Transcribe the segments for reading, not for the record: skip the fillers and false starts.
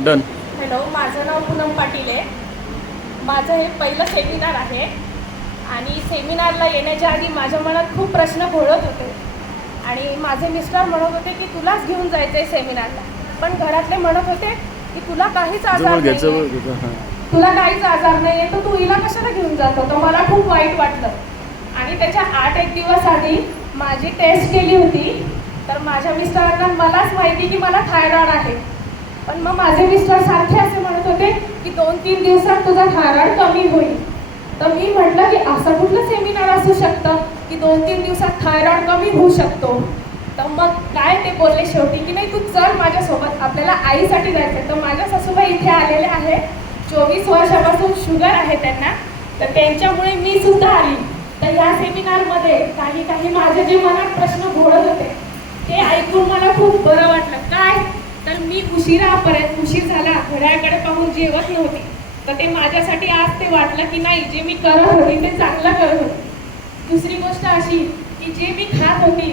Done. Hello, माझं नाव पूनम पाटील आहे. माझं हे पहिलं सेमिनार आहे आणि सेमिनारला येण्याच्या आधी माझ्या मनात खूप प्रश्न घोळत होते आणि माझे मिस्टर म्हणत होते की तुलाच घेऊन जायचं आहे सेमिनारला. पण घरातले म्हणत होते की तुला काहीच आजार नाही, तुला काहीच आजार नाही आहे, तर तू हिला कशाला घेऊन जात होता. मला खूप वाईट वाटलं आणि त्याच्या 8-1 दिवस आधी माझी टेस्ट केली होती. तर माझ्या मिस्टरांना मलाच माहिती की मला थायरॉइड आहे. पण मग माझे मिस्टर सारखे असे म्हणत होते की 2-3 दिवसात तुझा थायरॉइड कमी होईल. तर मी म्हटलं की असं कुठलं सेमिनार असू शकतं की 2-3 दिवसात थायरॉइड कमी होऊ शकतो. तर मग काय ते बोलले शेवटी की नाही तू चल माझ्यासोबत, आपल्याला आईसाठी जायचं. तर माझ्या सासूबाई इथे आलेले आहे, 24 वर्षापासून शुगर आहे त्यांना, तर त्यांच्यामुळे मी सुद्धा आली. तर या सेमिनारमध्ये काही माझे जे मनात प्रश्न घोळत होते ते ऐकून मला खूप बरं वाटलं. काय तर मी उशीर झाला, घड्याळकडे पाहून जेवत नव्हती. तर ते माझ्यासाठी आज ते वाटलं की नाही, जे मी करत होती ते चांगलं करत होती. दुसरी गोष्ट अशी की जे मी खात होती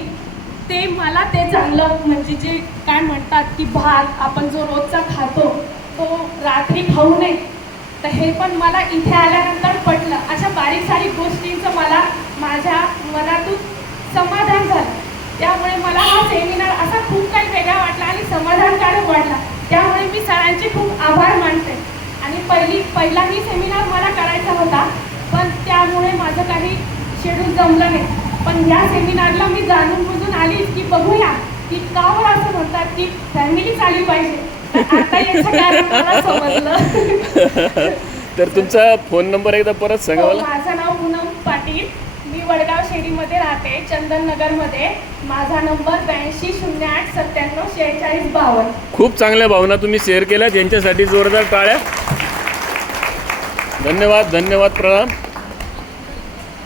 ते मला ते चांगलं, म्हणजे जे काय म्हणतात की भात आपण जो रोजचा खातो तो रात्री खाऊ नये, तर हे पण मला इथे आल्यानंतर पटलं. अशा बारीक गोष्टींचं मला माझ्या मनातून समाधान झालं. त्यामुळे मला हा सेमिनार असा खूप काही वेगळा वाटला आणि समाधानकारक वाटला. त्यामुळे मी सरांचे खूप आभार मानते. आणि पहिलाही सेमिनार मला करायचा होता, पण त्यामुळे माझं काही शेड्यूल जमलं नाही. पण ह्या सेमिनारला मी जाणून बुजून आली की बघूया की कावर असं म्हणतात की फॅमिलीच आली पाहिजे. तर आता याचं कारण मला समजलं. तर तुमचा फोन नंबर एकदा परत सांगा मला. माझं नाव पूनम पाटील, मी वडगाव शेरीमध्ये राहते, चंदननगरमध्ये. माझा नंबर 8208974652. खूप चांगल्या भावना तुम्ही शेअर केल्या, यांच्यासाठी जोरदार टाळ्या. धन्यवाद, प्रणाम.